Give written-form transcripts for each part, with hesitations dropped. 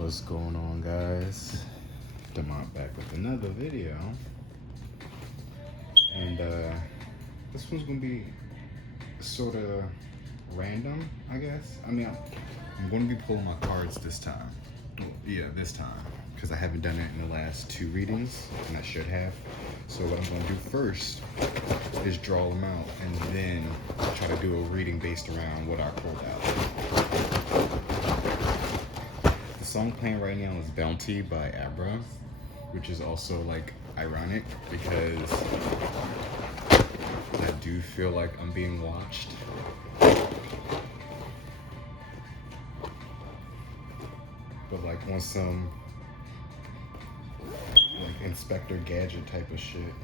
What's going on, guys? Damont back with another video, and this one's gonna be sort of random, I guess. I mean, I'm gonna be pulling my cards this time. Well, yeah, this time, because I haven't done it in the last 2 readings, and I should have. So what I'm gonna do first is draw them out, and then try to do a reading based around what I pulled out. The song playing right now is Bounty by Abra, which is also like ironic because I do feel like I'm being watched. But like on some like Inspector Gadget type of shit.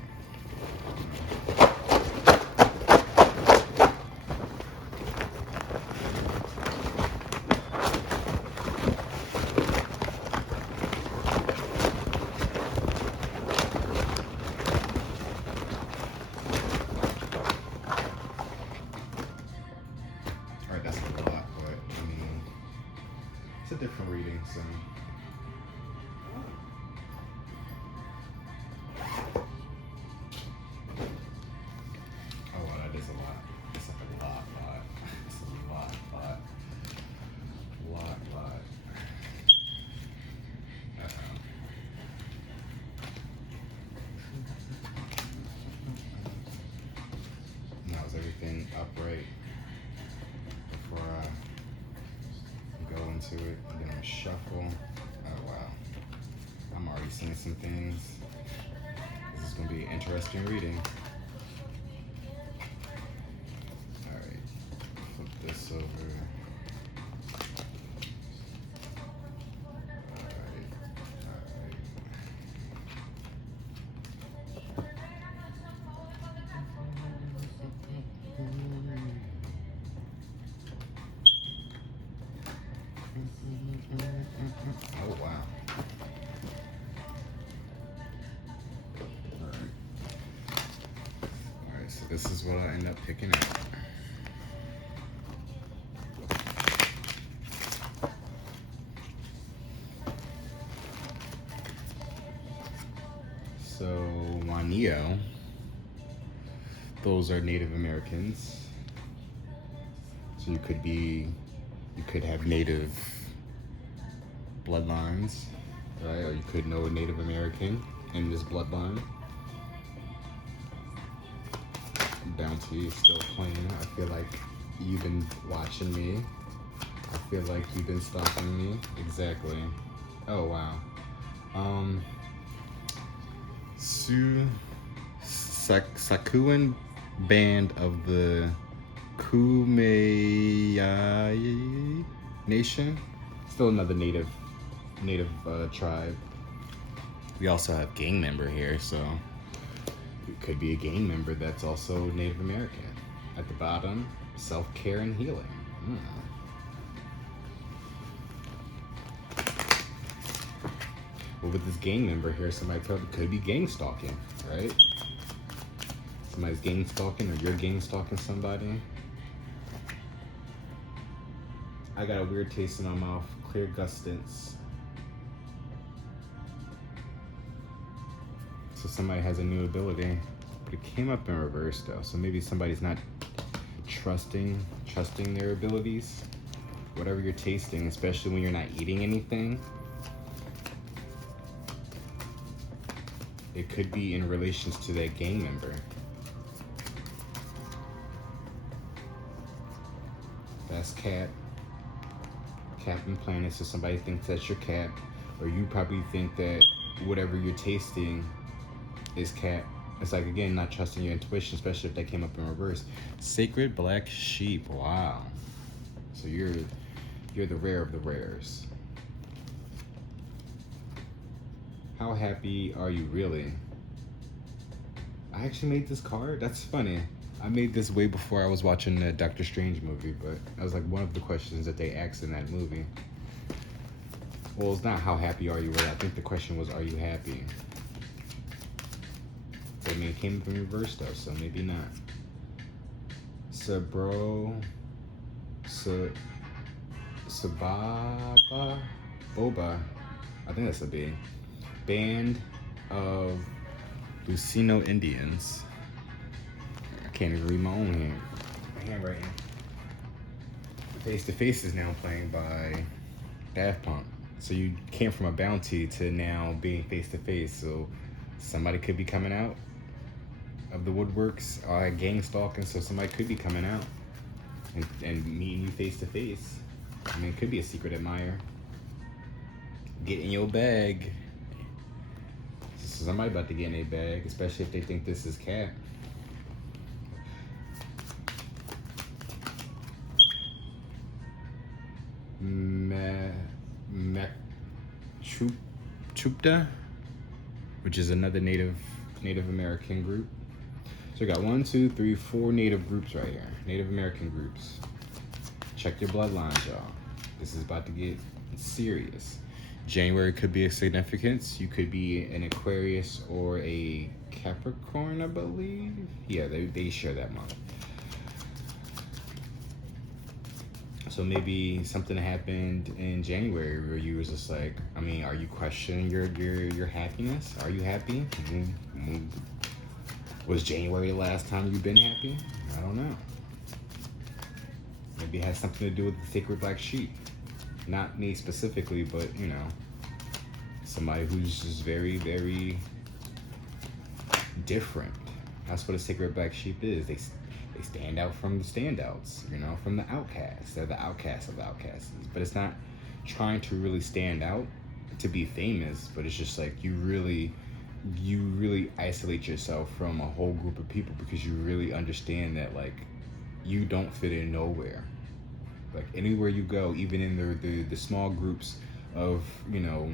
Alright, that's a lot, but I mean, it's a different reading, so. Oh wow, that is a lot. It's like a lot. It's a lot. Now is everything upright before I go into it? I'm gonna shuffle. Oh wow. I'm already seeing some things. This is gonna be an interesting reading. Alright, flip this over. Oh wow. Alright, so this is what I end up picking out. So Waneo, those are Native Americans. So you could have Native bloodlines, right? Or you could know a Native American in this bloodline. Bounty is still playing. I feel like you've been watching me. I feel like you've been stalking me. Exactly. Oh wow. S3xual band of the Kumeyaay Nation. Still another native tribe. We also have gang member here, so it could be a gang member that's also Native American. At the bottom, self-care and healing. Well, with this gang member here, somebody could be gang stalking, right? Somebody's gang stalking, or you're gang stalking somebody. I got a weird taste in my mouth. Clear gustance. So somebody has a new ability, but it came up in reverse though. So maybe somebody's not trusting their abilities. Whatever you're tasting, especially when you're not eating anything. It could be in relations to that gang member. That's cat. Captain Planet, so somebody thinks that's your cat, or you probably think that whatever you're tasting is cat. It's like, again, not trusting your intuition, especially if that came up in reverse. Sacred Black Sheep, wow. So you're the rare of the rares. How happy are you really? I actually made this card. That's funny. I made this way before I was watching the Doctor Strange movie, but that was like one of the questions that they asked in that movie. Well, it's not how happy are you really. I think the question was, are you happy? I mean, it came up in reverse though, so maybe not. Sababa Boba, I think that's a B. Band of Lucino Indians. I can't even read my own handwriting. Face to Face is now playing by Daft Punk. So you came from a bounty to now being Face to Face. So somebody could be coming out of the woodworks, gang stalking. So somebody could be coming out and meeting you face to face. I mean, it could be a secret admirer. Get in your bag. So somebody about to get in a bag, especially if they think this is Cap. Chupta, which is another Native American group. So we got 1, 2, 3, 4 Native groups right here. Native American groups. Check your bloodlines, y'all. This is about to get serious. January could be a significance. You could be an Aquarius or a Capricorn, I believe. Yeah, they share that month. So maybe something happened in January where you was just like, I mean, are you questioning your happiness? Are you happy? Was January the last time you've been happy? I don't know. Maybe it has something to do with the sacred black sheep. Not me specifically, but you know, somebody who's just very, very different. That's what a sacred black sheep is. They stand out from the standouts, you know, from the outcasts. They're the outcasts of outcasts. But it's not trying to really stand out to be famous, but it's just like you really isolate yourself from a whole group of people because you really understand that like you don't fit in nowhere. Like anywhere you go, even in the small groups of, you know,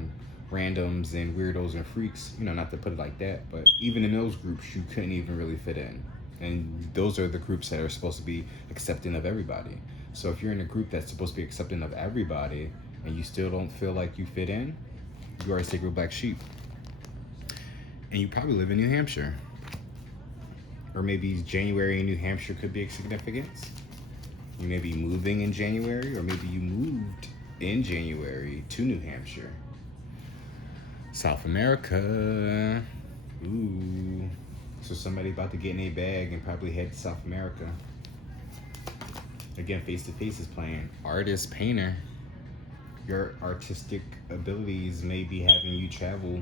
randoms and weirdos and freaks, you know, not to put it like that, but even in those groups you couldn't even really fit in. And those are the groups that are supposed to be accepting of everybody. So if you're in a group that's supposed to be accepting of everybody and you still don't feel like you fit in, you are a sacred black sheep. And you probably live in New Hampshire. Or maybe January in New Hampshire could be a significance. You may be moving in January, or maybe you moved in January to New Hampshire. South America. Ooh. So somebody about to get in a bag and probably head to South America. Again, Face to Face is playing. Artist, painter. Your artistic abilities may be having you travel.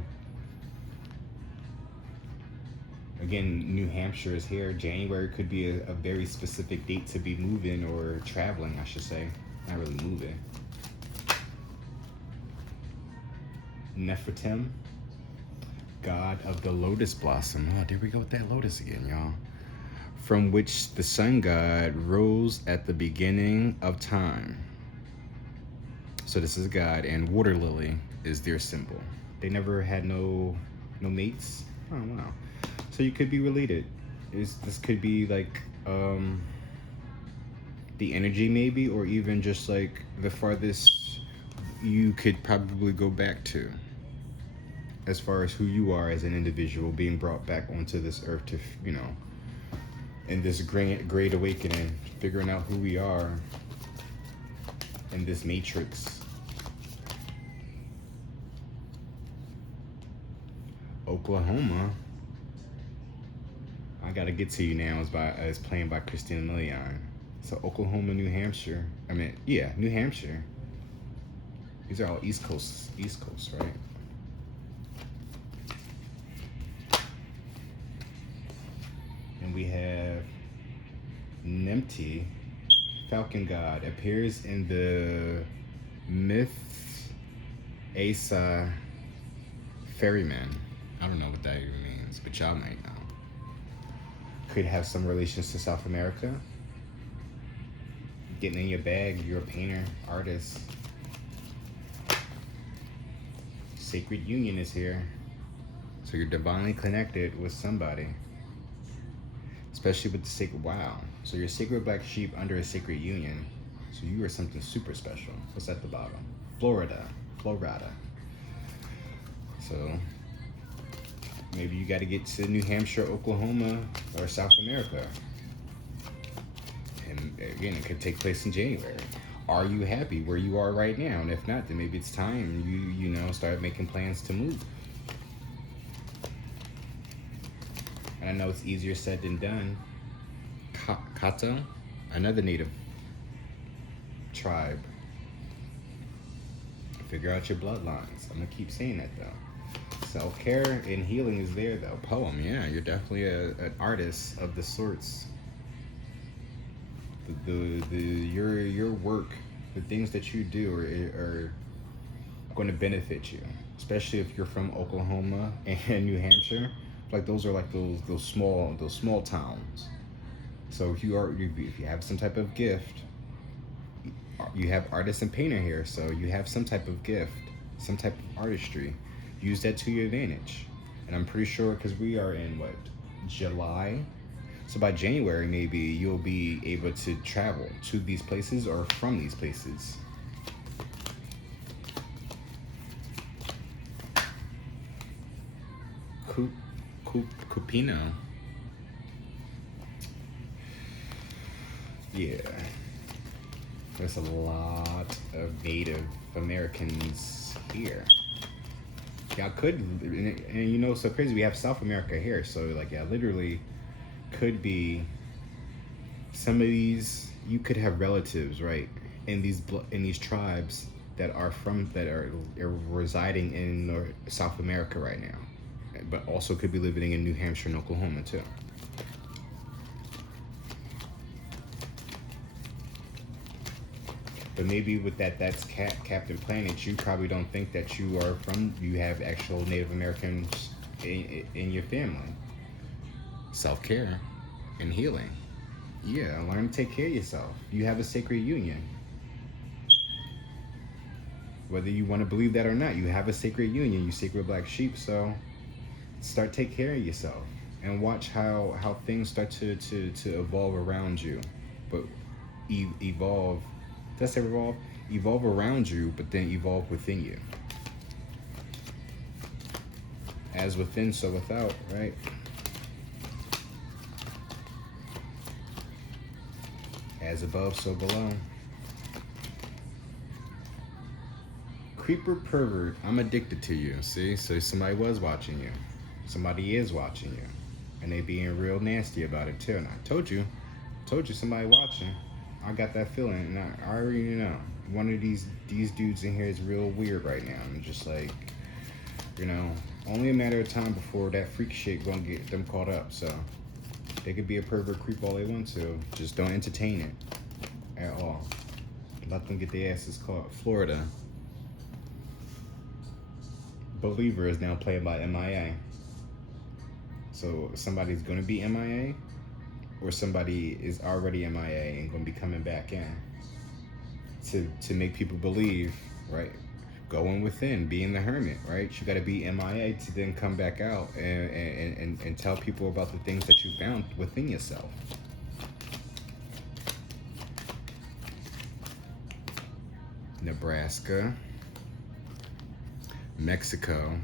Again, New Hampshire is here. January could be a very specific date to be moving or traveling, I should say. Not really moving. Nefertim, god of the lotus blossom. Oh, there we go with that lotus again, y'all. From which the sun god rose at the beginning of time. So this is a god, and water lily is their symbol. They never had no mates. Oh, wow. So you could be related. This could be like the energy maybe, or even just like the farthest you could probably go back to as far as who you are as an individual being brought back onto this earth to, you know, in this great awakening, figuring out who we are in this matrix. Oklahoma, I Gotta Get to You Now is playing by Christina Milian. So Oklahoma, New Hampshire. I mean, yeah, New Hampshire. These are all East Coast, right? And we have Nemti, Falcon God, appears in the myth Asa Ferryman. I don't know what that even means, but y'all might know. Could have some relations to South America. Getting in your bag, you're a painter, artist. Sacred union is here. So you're divinely connected with somebody. Especially with the sacred, wow. So you're a sacred black sheep under a sacred union. So you are something super special. What's at the bottom? Florida. So maybe you got to get to New Hampshire, Oklahoma, or South America. And again, it could take place in January. are you happy where you are right now? And if not, then maybe it's time you know, start making plans to move. And I know it's easier said than done. Kata, another native tribe. Figure out your bloodlines. I'm gonna keep saying that though. Self-care and healing is there though. Poem, yeah, you're definitely an artist of the sorts. Your work, the things that you do are going to benefit you, especially if you're from Oklahoma and New Hampshire. Like those are like those small towns. So if you have some type of gift, you have artist and painter here, so you have some type of gift, some type of artistry. Use that to your advantage. And I'm pretty sure, because we are in what, July? So by January, maybe you'll be able to travel to these places or from these places. Cupino. Yeah. There's a lot of Native Americans here. Y'all could, and you know, so crazy, we have South America here, so like, yeah, literally could be some of these, you could have relatives, right, in these tribes that are residing in South America right now, but also could be living in New Hampshire and Oklahoma too. But maybe with that's Captain Planet, you probably don't think that you have actual Native Americans in your family. Self-care and healing. Yeah, learn to take care of yourself. You have a sacred union. Whether you want to believe that or not, you have a sacred union, you sacred black sheep, so start take care of yourself and watch how things start to evolve around you. But evolve, that's evolve? Evolve around you, but then evolve within you. As within, so without, right? As above, so below. Creeper pervert, I'm addicted to you. See, so somebody was watching you. Somebody is watching you. And they being real nasty about it too. And I told you somebody watching. I got that feeling, and I already know. One of these dudes in here is real weird right now. I'm just like, you know, only a matter of time before that freak shit gonna get them caught up. So they could be a pervert creep all they want to. Just don't entertain it at all. Let them get their asses caught. Florida. Believer is now played by MIA. So somebody's gonna be MIA, or somebody is already MIA and gonna be coming back in to make people believe, right? Going within, being the hermit, right? You gotta be MIA to then come back out and tell people about the things that you found within yourself. Nebraska, Mexico.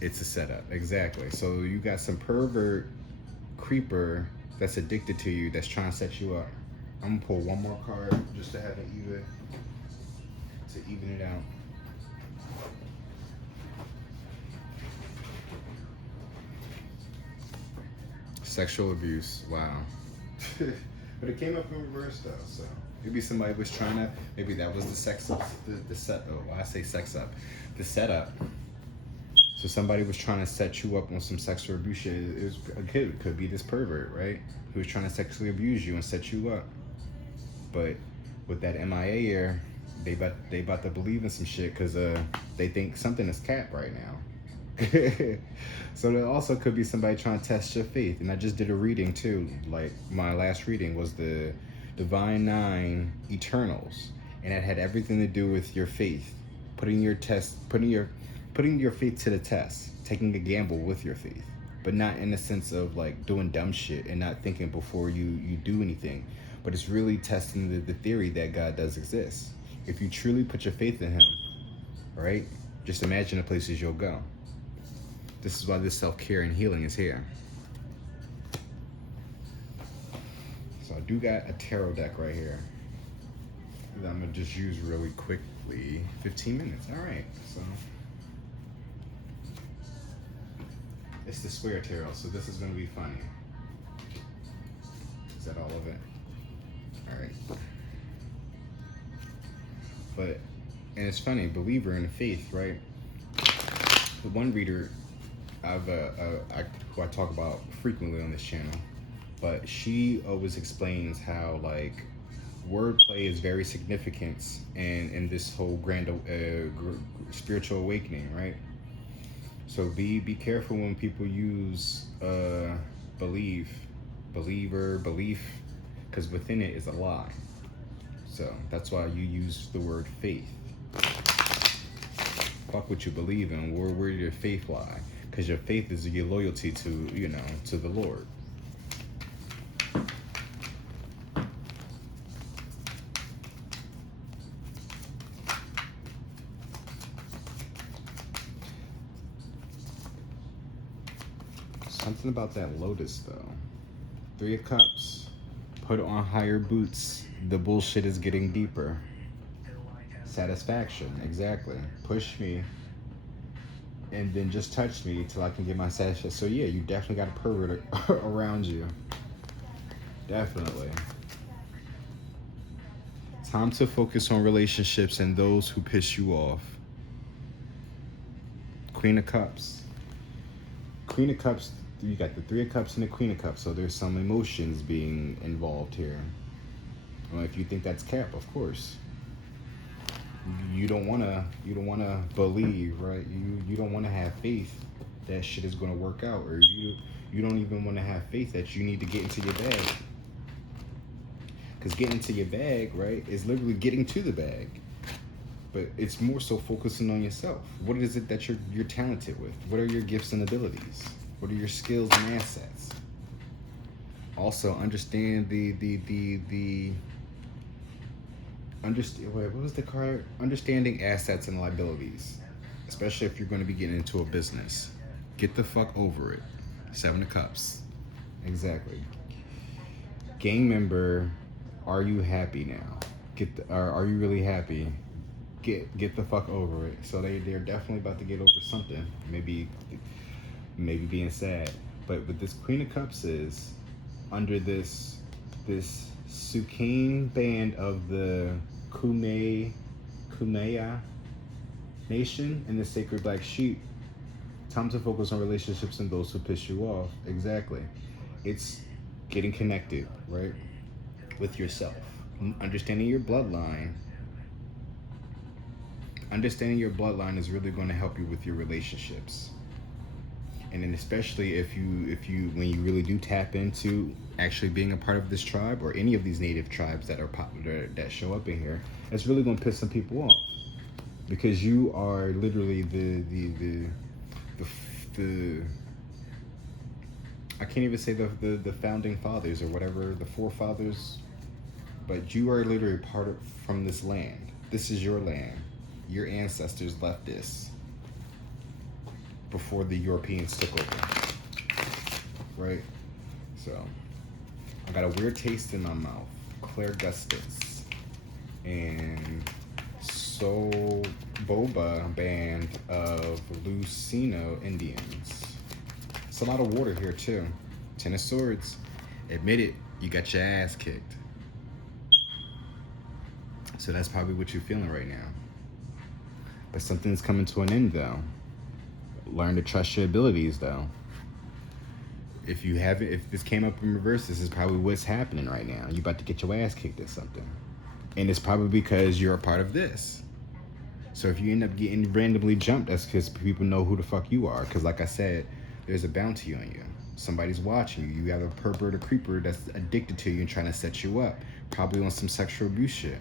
It's a setup, exactly. So you got some pervert creeper that's addicted to you, that's trying to set you up. I'm gonna pull one more card just to have it even it out. Sexual abuse, wow. But it came up in reverse though, so maybe somebody was trying to, maybe that was the setup. The setup. So somebody was trying to set you up on some sexual abuse shit. It was a kid, could be this pervert, right? Who was trying to sexually abuse you and set you up. But with that MIA here, they about to believe in some shit because they think something is capped right now. So there also could be somebody trying to test your faith. And I just did a reading too. Like my last reading was the Divine 9 Eternals, and it had everything to do with your faith, putting your faith to the test, taking a gamble with your faith, but not in the sense of like doing dumb shit and not thinking before you do anything, but it's really testing the theory that God does exist. If you truly put your faith in him, right, just imagine the places you'll go. This is why this self-care and healing is here. So I do got a tarot deck right here. that I'm gonna just use really quickly. 15 minutes. All right. So it's the square tarot, so this is gonna be funny. Is that all of it? All right. But, and it's funny, believer in faith, right? The one reader who I talk about frequently on this channel, but she always explains how like wordplay is very significant in this whole grand spiritual awakening, right? So be careful when people use belief, believer, belief, because within it is a lie. So that's why you use the word faith. Fuck what you believe in. Where your faith lie? Because your faith is your loyalty to, you know, to the Lord. Something about that lotus though. 3 of Cups. Put on higher boots. The bullshit is getting deeper. Satisfaction, exactly. Push me and then just touch me till I can get my satisfaction. So yeah, you definitely got a pervert around you. Definitely. Time to focus on relationships and those who piss you off. Queen of Cups. Queen of Cups, you got the 3 of Cups and the Queen of Cups, so there's some emotions being involved here. Well, if you think that's cap, of course. You don't wanna believe, right? You don't wanna have faith that shit is gonna work out, or you don't even wanna have faith that you need to get into your bag. Because getting into your bag, right, is literally getting to the bag. But it's more so focusing on yourself. What is it that you're talented with? What are your gifts and abilities? What are your skills and assets? Also, understand what was the card? Understanding assets and liabilities, especially if you're going to be getting into a business. Get the fuck over it. 7 of Cups. Exactly. Gang member, are you happy now? Are you really happy? Get the fuck over it. So they're definitely about to get over something. Maybe being sad. But with this Queen of Cups is under this Sukhine band of the Kumeya Nation and the Sacred Black Sheep. Time to focus on relationships and those who piss you off. Exactly. It's getting connected, right? With yourself. Understanding your bloodline. Understanding your bloodline is really going to help you with your relationships. And then especially if you when you really do tap into actually being a part of this tribe or any of these native tribes that are popular that show up in here, it's really going to piss some people off, because you are literally the I can't even say the founding fathers or whatever, the forefathers, but you are literally from this land. This is your land. Your ancestors left this before the Europeans took over, right? So I got a weird taste in my mouth. Claire Gustus and Boba band of Lucino Indians. It's a lot of water here too. 10 of Swords. Admit it, you got your ass kicked. So that's probably what you're feeling right now. But something's coming to an end though. Learn to trust your abilities though. If this came up in reverse, this is probably what's happening right now. You're about to get your ass kicked at something. And it's probably because you're a part of this. So if you end up getting randomly jumped, that's because people know who the fuck you are. Because like I said, there's a bounty on you. Somebody's watching you. You have a pervert or creeper that's addicted to you and trying to set you up. Probably on some sexual abuse shit.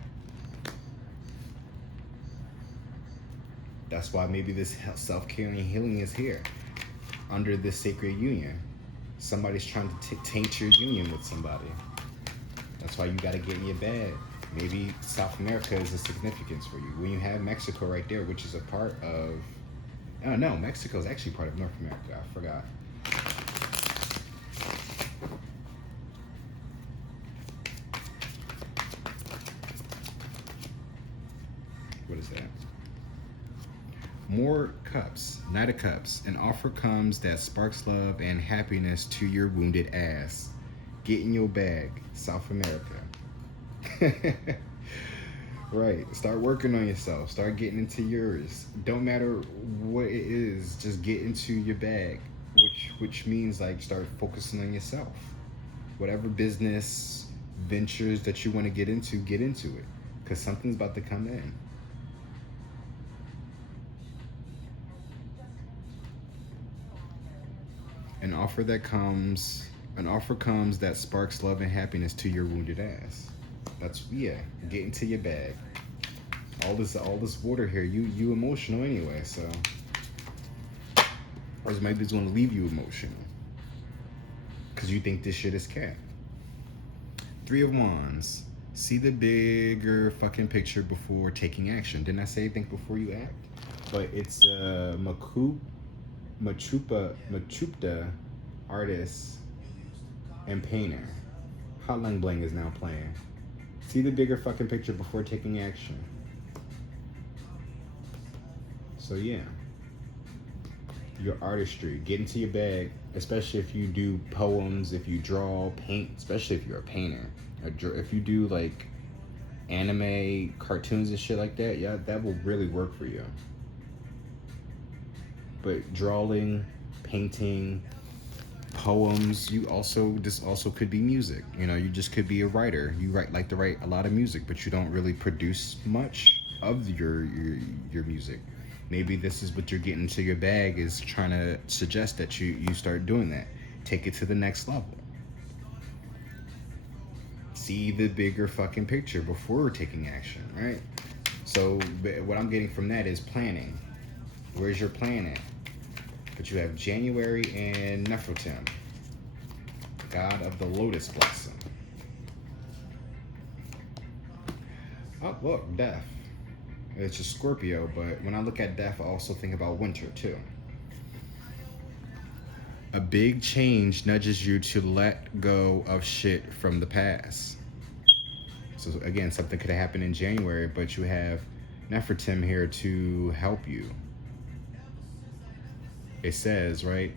That's why maybe this self-care and healing is here. Under this sacred union. Somebody's trying to taint your union with somebody. That's why you got to get in your bag. Maybe South America is a significance for you. When you have Mexico right there, which is a part of... Oh no, Mexico is actually part of North America. I forgot. What is that? More cups, Knight of Cups. An offer comes that sparks love and happiness to your wounded ass. Get in your bag, South America. Right. Start working on yourself. Start getting into yours. Don't matter what it is, just get into your bag. Which means like start focusing on yourself. Whatever business ventures that you want to get into it. Because something's about to come in. An offer comes that sparks love and happiness to your wounded ass. That's, yeah, get into your bag. All this water here, you emotional anyway, so or maybe it's gonna leave you emotional because you think this shit is cat. 3 of Wands. See the bigger fucking picture before taking action. Didn't I say think before you act? But it's Machupta artist and painter. Hotline Bling is now playing. See the bigger fucking picture before taking action. So yeah, your artistry, get into your bag, especially if you do poems, if you draw, paint, especially if you're a painter. If you do like anime, cartoons and shit like that, yeah, that will really work for you. But drawing, painting, poems, this also could be music. You know, you just could be a writer. You like to write a lot of music, but you don't really produce much of your music. Maybe this is what you're getting to your bag, is trying to suggest that you start doing that. Take it to the next level. See the bigger fucking picture before taking action, right? So what I'm getting from that is planning. Where's your plan at? But you have January and Nefertim, god of the lotus blossom. Oh, look, death. It's a Scorpio, but when I look at death, I also think about winter too. A big change nudges you to let go of shit from the past. So again, something could have happened in January, but you have Nefertim here to help you. It says, right,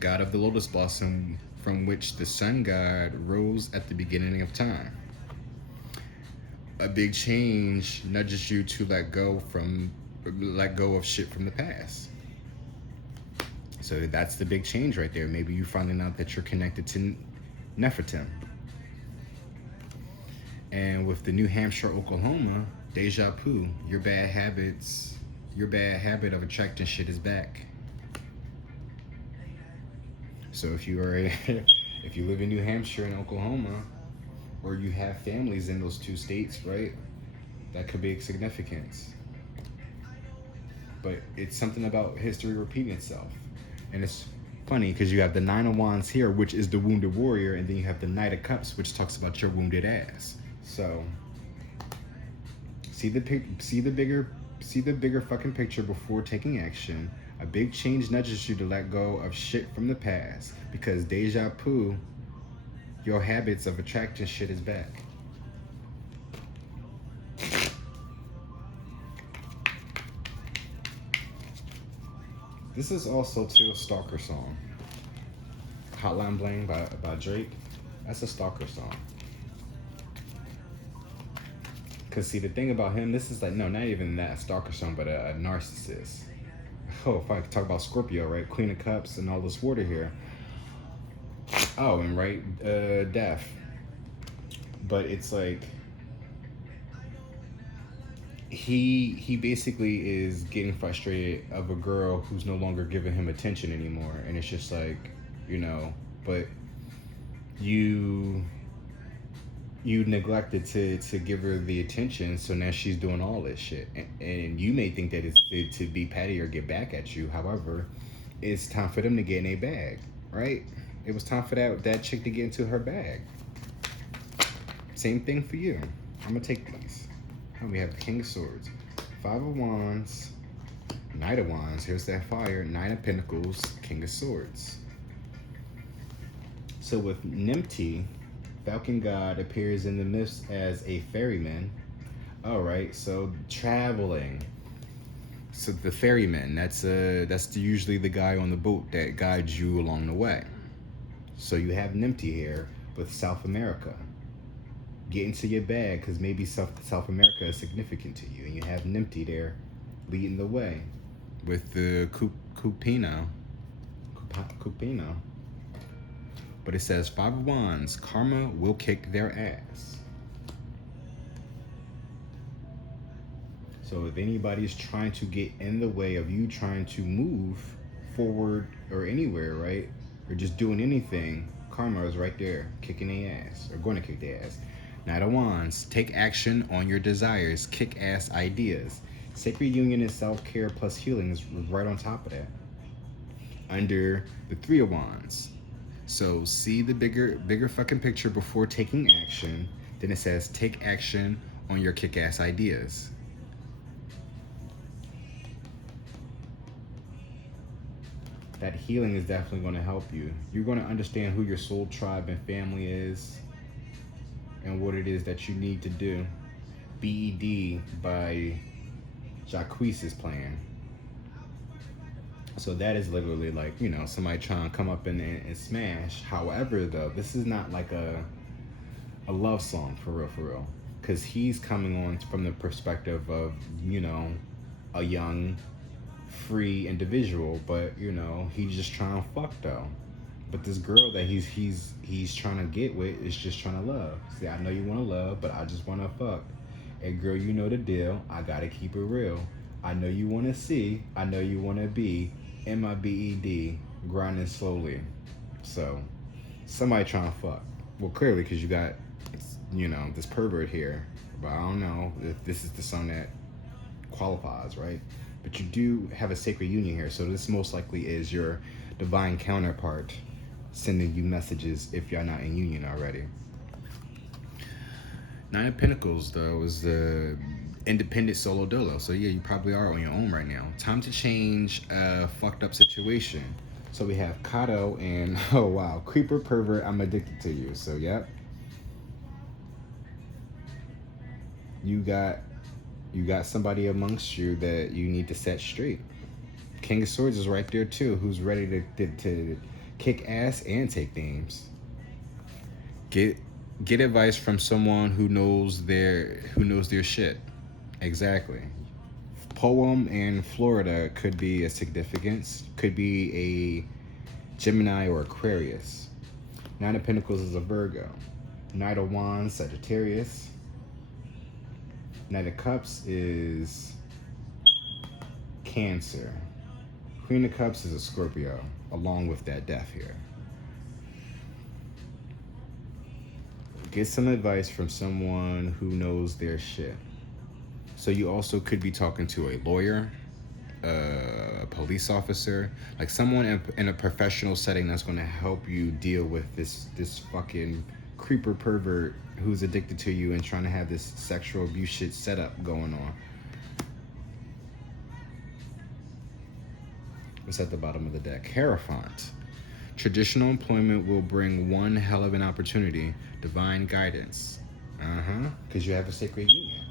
god of the lotus blossom from which the sun god rose at the beginning of time. A big change nudges you to let go of shit from the past. So that's the big change right there. Maybe you finding out that you're connected to Nefertim. And with the New Hampshire, Oklahoma, deja vu, your bad habit of attracting shit is back. So if you live in New Hampshire and Oklahoma, or you have families in those two states, right, that could be significant. But it's something about history repeating itself. And it's funny because you have the 9 of Wands here, which is the wounded warrior, and then you have the Knight of Cups, which talks about your wounded ass. So see the bigger fucking picture before taking action. A big change nudges you to let go of shit from the past, because deja vu, your habits of attracting shit is back. This is also too a Stalker Song. Hotline Bling by Drake. That's a Stalker Song. Cause see, the thing about him, this is like, no, not even that Stalker Song, but a narcissist. Oh, if I could talk about Scorpio, right? Queen of Cups and all this water here. Oh, and right, death. But it's like he basically is getting frustrated of a girl who's no longer giving him attention anymore, and it's just like, you know, but you neglected to give her the attention, so now she's doing all this shit, and you may think that it's to be petty or get back at you. However, it's time for them to get in a bag, right? It was time for that chick to get into her bag. Same thing for you. I'm gonna take these. And we have the King of Swords, 5 of Wands, Knight of Wands. Here's that fire. 9 of Pentacles, King of Swords. So with Nimti, Falcon God appears in the mist as a ferryman, All right, so traveling. So the ferryman, that's usually the guy on the boat that guides you along the way. So you have Nimty here with South America. Get into your bag because maybe South America is significant to you, and you have Nimty there leading the way with the Cupino. But it says 5 of Wands, karma will kick their ass. So if anybody's trying to get in the way of you trying to move forward or anywhere, right? Or just doing anything, karma is right there, kicking their ass, or going to kick their ass. Knight of Wands, take action on your desires, kick ass ideas. Sacred union and self-care plus healing is right on top of that. Under the 3 of Wands. So see the bigger fucking picture before taking action. Then it says take action on your kick ass ideas. That healing is definitely going to help you. You're going to understand who your soul tribe and family is and what it is that you need to do. BED by Jacquees' plan. So that is literally like, you know, somebody trying to come up and smash. However, though, this is not like a love song for real. Because he's coming on from the perspective of, you know, a young, free individual, but you know he's just trying to fuck though. But this girl that he's trying to get with is just trying to love. See, I know you want to love, but I just want to fuck. Hey girl, you know the deal. I gotta keep it real. I know you want to see. I know you want to be in my BED, grinding slowly. So somebody trying to fuck. Well, clearly because you got, you know, this pervert here. But I don't know if this is the song that qualifies, right? But you do have a sacred union here, so this most likely is your divine counterpart sending you messages if you're not in union already. 9 of Pentacles, though, is the independent solo dolo. So yeah, you probably are on your own right now. Time to change a fucked up situation. So we have Kato and, oh wow, Creeper Pervert, I'm addicted to you. So yep. You got somebody amongst you that you need to set straight. King of Swords is right there too, who's ready to kick ass and take names. Get advice from someone who knows their shit. Exactly. Poem in Florida could be a significance, could be a Gemini or Aquarius. 9 of Pentacles is a Virgo. Knight of Wands, Sagittarius. Knight of Cups is Cancer. Queen of Cups is a Scorpio, along with that death here. Get some advice from someone who knows their shit. So you also could be talking to a lawyer, a police officer, like someone in a professional setting that's going to help you deal with this fucking creeper pervert who's addicted to you and trying to have this sexual abuse shit set up going on. What's at the bottom of the deck? Hierophant. Traditional employment will bring one hell of an opportunity. Divine guidance. Because you have a sacred union.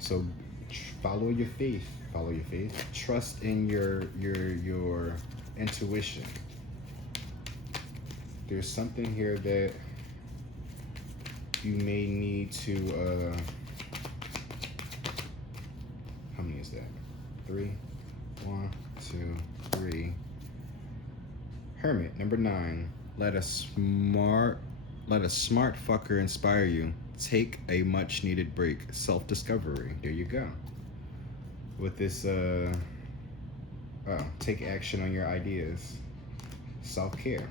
So follow your faith. Follow your faith. Trust in your intuition. There's something here that you may need to how many is that? 3. 1, 2, 3. Hermit, number 9. Let a smart fucker inspire you. Take a much needed break. Self-discovery. There you go. With this take action on your ideas. Self-care.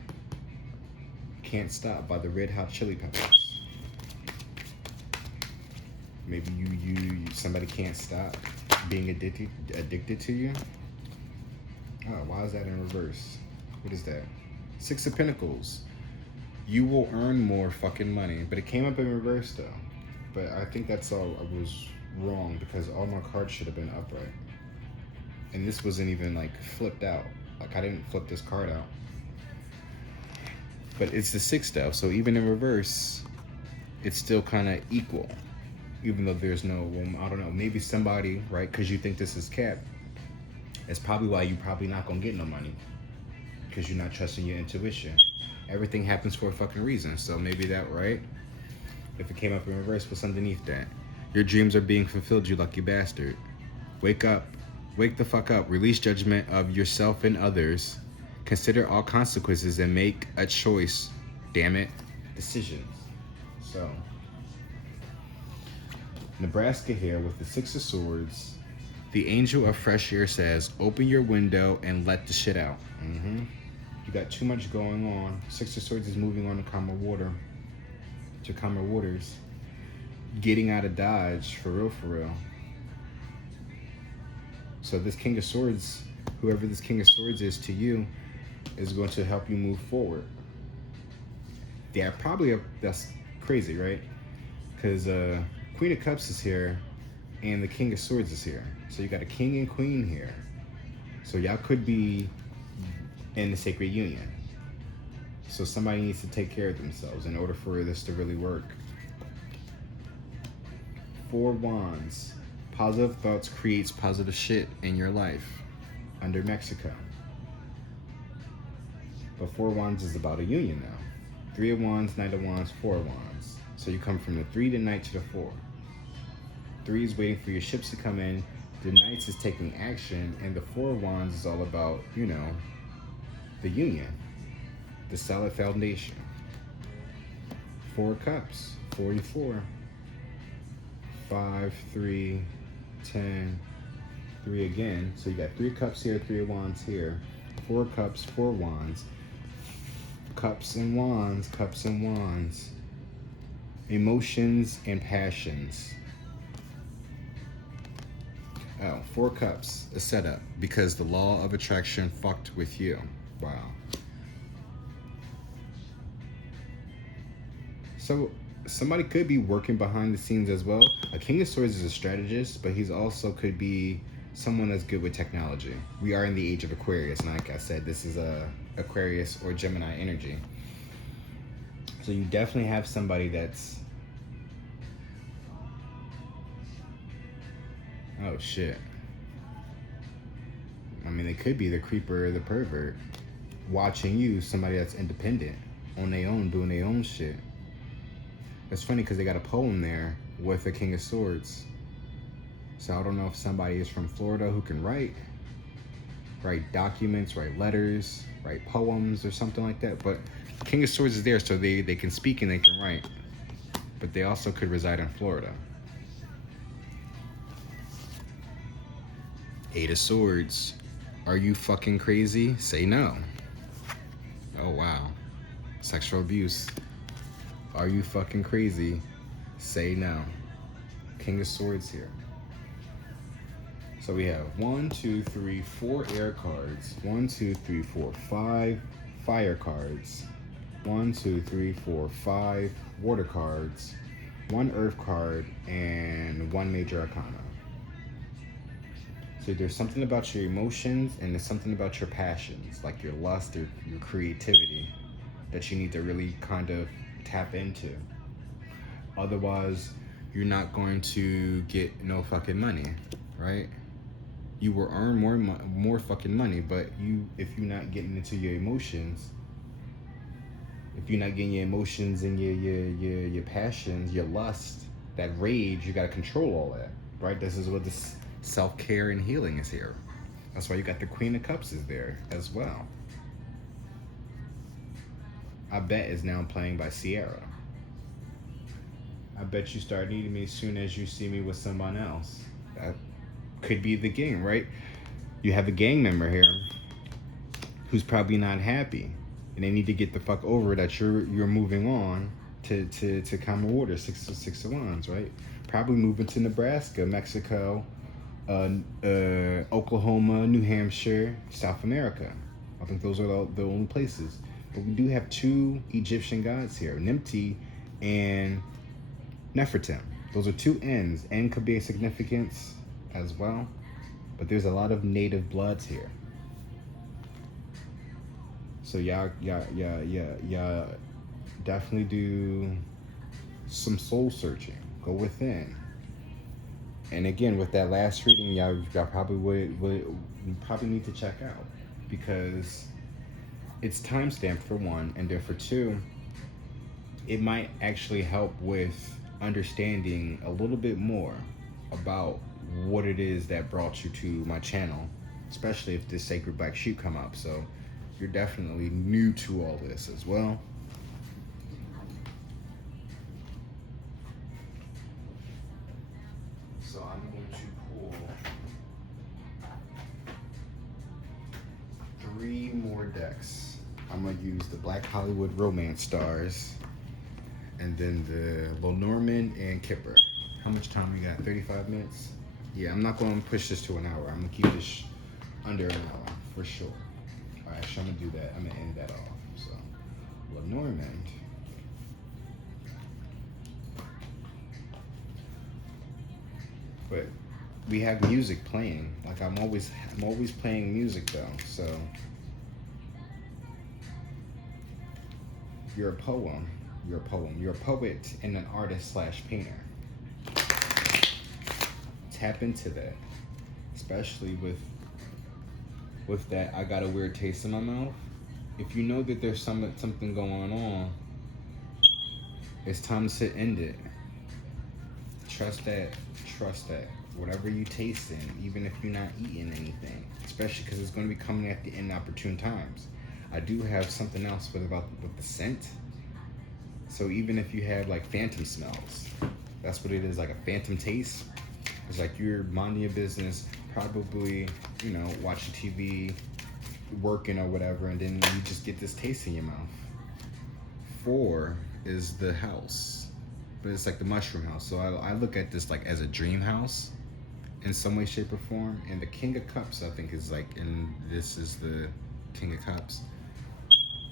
Can't Stop by the Red Hot Chili Peppers. Maybe somebody can't stop being addicted to you. Oh, why is that in reverse? What is that? 6 of Pentacles. You will earn more fucking money. But it came up in reverse though. But I think that's all I was wrong because all my cards should have been upright. And this wasn't even like flipped out. Like I didn't flip this card out. But it's the 6 though. So even in reverse, it's still kind of equal. even though there's no, I don't know, maybe somebody, right, because you think this is cap, it's probably why you probably not gonna get no money, because you're not trusting your intuition. Everything happens for a fucking reason. So maybe that, right? If it came up in reverse, what's underneath that? Your dreams are being fulfilled, you lucky bastard. Wake up. Wake the fuck up. Release judgment of yourself and others. Consider all consequences and make a choice. Damn it. Decisions. So, Nebraska here with the Six of Swords. The angel of fresh air says, open your window and let the shit out. You got too much going on. Six of Swords is moving on to calmer water. To calmer waters. Getting out of Dodge, for real, for real. So this King of Swords, whoever this King of Swords is to you, is going to help you move forward. Yeah, probably, that's crazy, right? Because Queen of Cups is here, and the King of Swords is here. So you got a King and Queen here. So y'all could be in the sacred union. So somebody needs to take care of themselves in order for this to really work. Four Wands. Positive thoughts creates positive shit in your life. Under Mexico. But Four Wands is about a union now. Three of Wands, Knight of Wands, Four of Wands. So you come from the 3 to Knight to the 4. 3 is waiting for your ships to come in. The Knights is taking action. And the Four of Wands is all about, you know, the union. The solid foundation. 4 Cups. 44. 5, 3, 10, 3 again. So you got 3 Cups here, 3 of Wands here. 4 Cups, 4 Wands. Cups and Wands, Cups and Wands. Emotions and passions. Oh, 4 Cups, a setup. Because the law of attraction fucked with you. Wow. So somebody could be working behind the scenes as well. A King of Swords is a strategist, but he's also could be someone that's good with technology. We are in the age of Aquarius, and like I said, this is a Aquarius or Gemini energy. So you definitely have somebody that's... Oh shit. I mean, they could be the creeper or the pervert watching you, somebody that's independent, on their own, doing their own shit. It's funny because they got a poem there with the King of Swords. So I don't know if somebody is from Florida who can write documents, write letters, write poems or something like that. But King of Swords is there, so they can speak and they can write. But they also could reside in Florida. 8 of Swords. Are you fucking crazy? Say no. Oh wow. Sexual abuse. Are you fucking crazy? Say no. King of Swords here. So we have 1, 2, 3, 4 air cards. 1, 2, 3, 4, 5 fire cards. 1, 2, 3, 4, 5 water cards. 1 earth card and 1 major arcana. So there's something about your emotions and there's something about your passions, like your lust or your creativity, that you need to really kind of tap into. Otherwise, you're not going to get no fucking money, right? You will earn more fucking money, but if you're not getting into your emotions, if you're not getting your emotions and your passions, your lust, that rage, you gotta control all that, right? This is what this self-care and healing is here. That's why you got the Queen of Cups is there as well. I bet is now playing by Sierra. I bet you start needing me as soon as you see me with someone else. That could be the gang, right? You have a gang member here who's probably not happy, and they need to get the fuck over that you're moving on to calmer water. 6 of Wands, right? Probably moving to Nebraska, Mexico, Oklahoma, New Hampshire, South America. I think those are the only places. But we do have 2 Egyptian gods here, Nimti and Nefertim. Those are 2 N's. N could be a significance as well, but there's a lot of native bloods here. So y'all definitely do some soul searching. Go within. And again, with that last reading, y'all probably would you probably need to check out, because it's timestamped for one, and then for two, it might actually help with understanding a little bit more about what it is that brought you to my channel, especially if this Sacred Black Sheep come up. So you're definitely new to all this as well. So I'm going to pull 3 more decks. I'm going to use the Black Hollywood Romance Stars, and then the Lenormand and Kipper. How much time we got? 35 minutes? Yeah, I'm not going to push this to an hour. I'm going to keep this under an hour for sure. All right, so I'm going to do that. I'm going to end that off. So, Lenormand. But we have music playing. Like I'm always playing music though. So you're a poem. You're a poem. You're a poet and an artist / painter. Tap into that, especially with that. I got a weird taste in my mouth. If you know that there's something going on, it's time to end it. Trust that. Trust that. Whatever you tasting, even if you're not eating anything, especially because it's going to be coming at the inopportune times. I do have something else with the scent. So even if you have like phantom smells, that's what it is, like a phantom taste. It's like you're minding your business, probably, you know, watching TV, working or whatever, and then you just get this taste in your mouth. 4 is the house, but it's like the mushroom house. So I look at this like as a dream house in some way, shape, or form. And the King of Cups, I think, is like, and this is the King of Cups.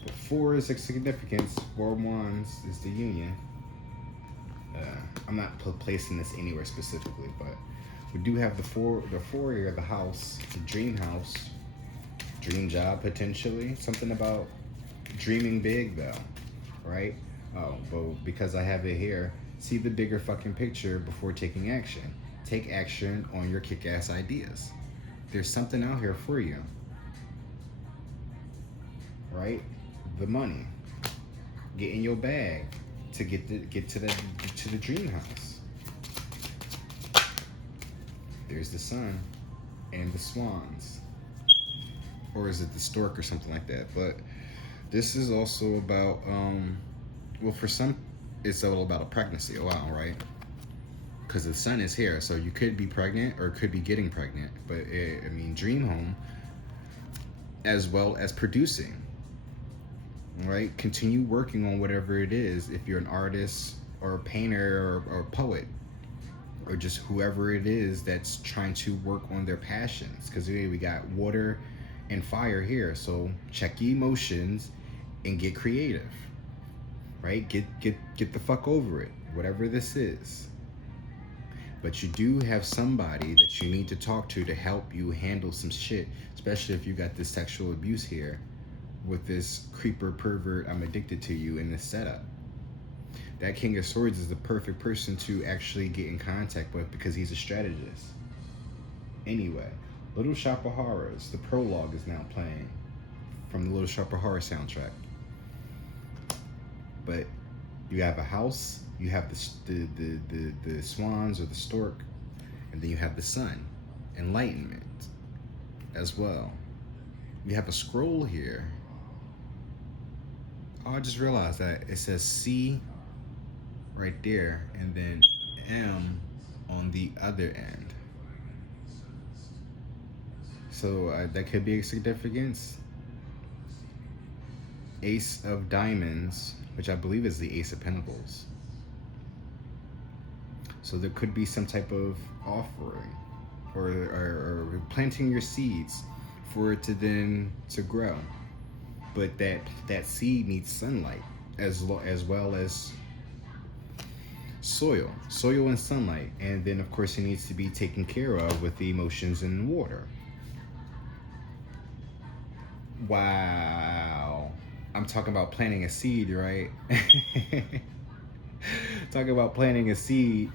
But 4 is like significance. 4 of Wands is the union. I'm not placing this anywhere specifically, but we do have the 4 here, the house, the dream house, dream job potentially. Something about dreaming big though, right? Oh, but because I have it here, see the bigger fucking picture before taking action. Take action on your kick-ass ideas. There's something out here for you, right? The money. Get in your bag to get to the dream house. There's the sun and the swans, or is it the stork or something like that? But this is also about well, for some it's all about a pregnancy. Oh wow, right? Because the sun is here, so you could be pregnant or could be getting pregnant. But I mean, dream home, as well as producing. Right? Continue working on whatever it is. If you're an artist or a painter or a poet, or just whoever it is that's trying to work on their passions. Because we got water and fire here. So check your emotions and get creative. Right? Get the fuck over it. Whatever this is. But you do have somebody that you need to talk to help you handle some shit, especially if you got this sexual abuse here with this creeper pervert, I'm addicted to you in this setup. That King of Swords is the perfect person to actually get in contact with because he's a strategist. Anyway, Little Shop of Horrors, the prologue is now playing from the Little Shop of Horror soundtrack. But you have a house, you have the swans or the stork, and then you have the sun, enlightenment as well. You have a scroll here. Oh, I just realized that it says C right there and then M on the other end. So that could be a significance. Ace of Diamonds, which I believe is the Ace of Pentacles. So there could be some type of offering or planting your seeds for it to grow. But that seed needs sunlight as well as soil and sunlight. And then of course it needs to be taken care of with the emotions and water. Wow. I'm talking about planting a seed, right? Talking about planting a seed.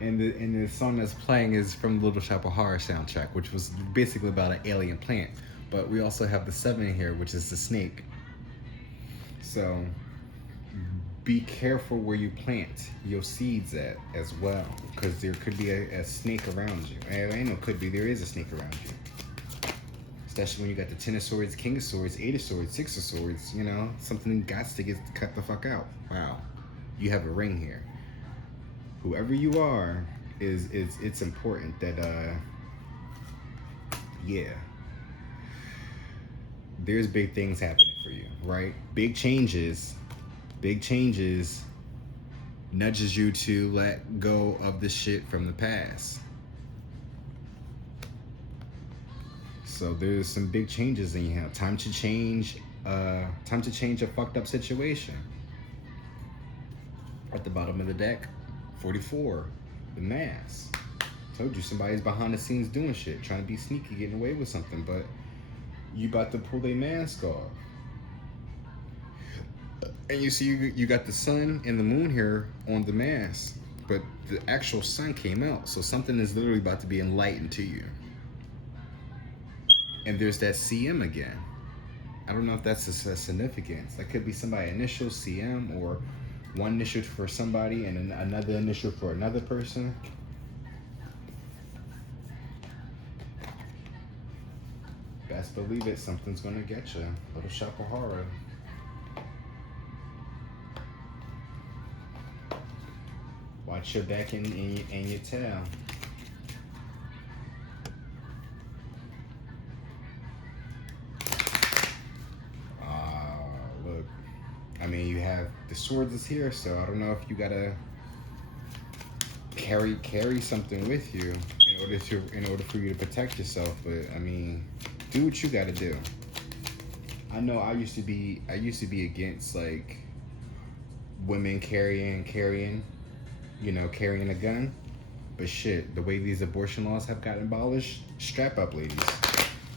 And the song that's playing is from the Little Shop of Horror soundtrack, which was basically about an alien plant. But we also have the 7 here, which is the snake. So be careful where you plant your seeds at as well, because there could be a snake around you. I know could be, there is a snake around you. Especially when you got the 10 of swords, king of swords, 8 of swords, 6 of swords, you know, something got to get cut the fuck out. Wow, you have a ring here. Whoever you are, it's important that yeah, there's big things happening for you, right? Big changes nudges you to let go of the shit from the past. So there's some big changes in you have. Time to change a fucked up situation. At the bottom of the deck, 44, the mask. Told you somebody's behind the scenes doing shit, trying to be sneaky, getting away with something, but you about to pull their mask off. And you see, you got the sun and the moon here on the mask, but the actual sun came out, so something is literally about to be enlightened to you. And there's that CM again. I don't know if that's a significance. That could be somebody initial CM, or one initial for somebody and another initial for another person. Best believe it, something's gonna get you. Little Shop of Horror. Watch your back and your tail. Look, I mean, you have the swords is here, so I don't know if you gotta carry something with you in order for you to protect yourself. But I mean, do what you gotta do. I know I used to be against like women carrying, you know, carrying a gun. But shit, the way these abortion laws have gotten abolished, strap up, ladies.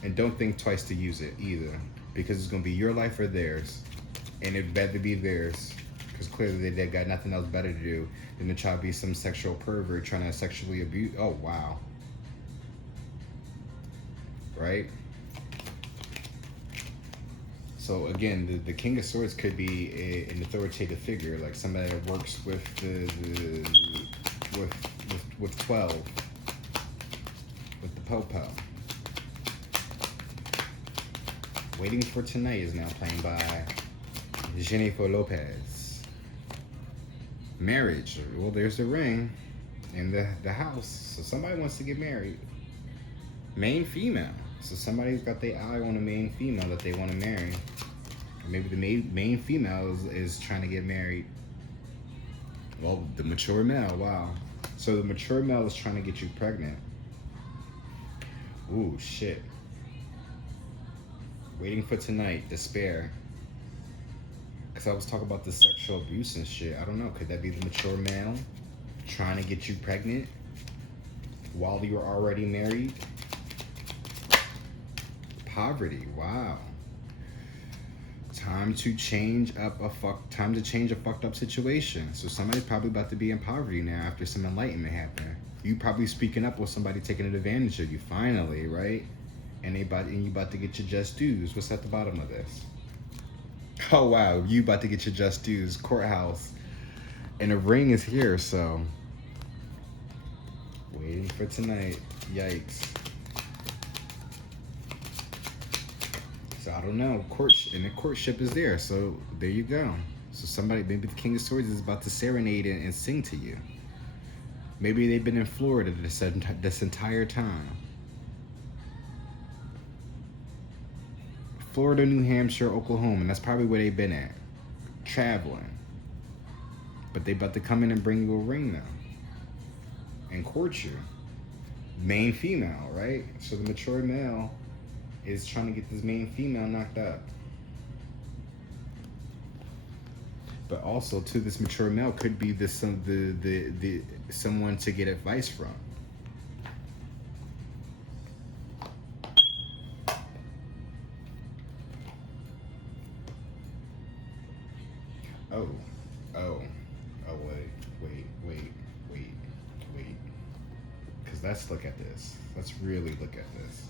And don't think twice to use it either, because it's gonna be your life or theirs. And it better be theirs, because clearly they got nothing else better to do than to try to be some sexual pervert trying to sexually abuse. Oh, wow. Right? So again, the King of Swords could be an authoritative figure, like somebody that works with with 12, with the Popo. Waiting for Tonight is now playing by Jennifer Lopez. Marriage. Well, there's the ring in the house. So somebody wants to get married. Main female. So somebody's got their eye on a main female that they want to marry. Or maybe the main female is trying to get married. Well, the mature male, wow. So the mature male is trying to get you pregnant. Ooh, shit. Waiting for Tonight, despair. Because I was talking about the sexual abuse and shit. I don't know, could that be the mature male trying to get you pregnant while you're already married? Poverty, wow. Time to change a fucked up situation. So somebody's probably about to be in poverty now after some enlightenment happened. You probably speaking up with somebody taking advantage of you finally, right? And you about to get your just dues. What's at the bottom of this? Oh wow, you about to get your just dues. Courthouse. And the ring is here, so waiting for Tonight. Yikes. So I don't know. And the courtship is there, so there you go. So somebody, maybe the King of Swords is about to serenade and sing to you. Maybe they've been in Florida this entire time. Florida, New Hampshire, Oklahoma, and that's probably where they've been at, traveling. But they about to come in and bring you a ring now and court you. Main female, right? So the mature male is trying to get this main female knocked up. But also, to this mature male could be someone to get advice from. Oh, wait. let's look at this. Let's really look at this.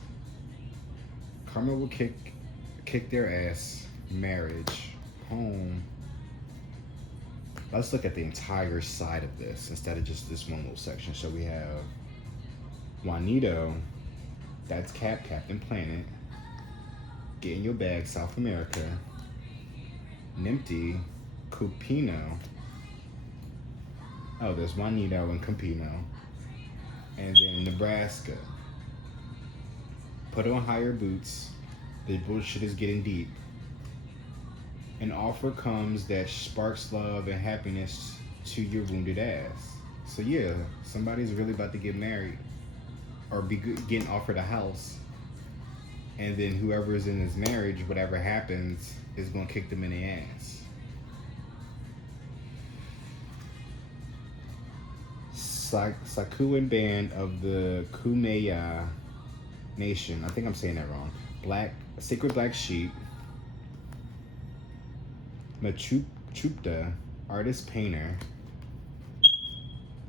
Karma will kick their ass. Marriage, home. Let's look at the entire side of this instead of just this one little section. So we have Juanito, that's Captain Planet. Get in your bag, South America. Nimpty, Cupino. Oh, there's Juanito and Cupino. And then Nebraska. Put on higher boots. The bullshit is getting deep. An offer comes that sparks love and happiness to your wounded ass. So yeah, somebody's really about to get married or be getting offered a house. And then whoever is in this marriage, whatever happens, is going to kick them in the ass. Sakuan band of the Kumeya Nation. I think I'm saying that wrong. Sacred Black Sheep. Machupta, artist painter.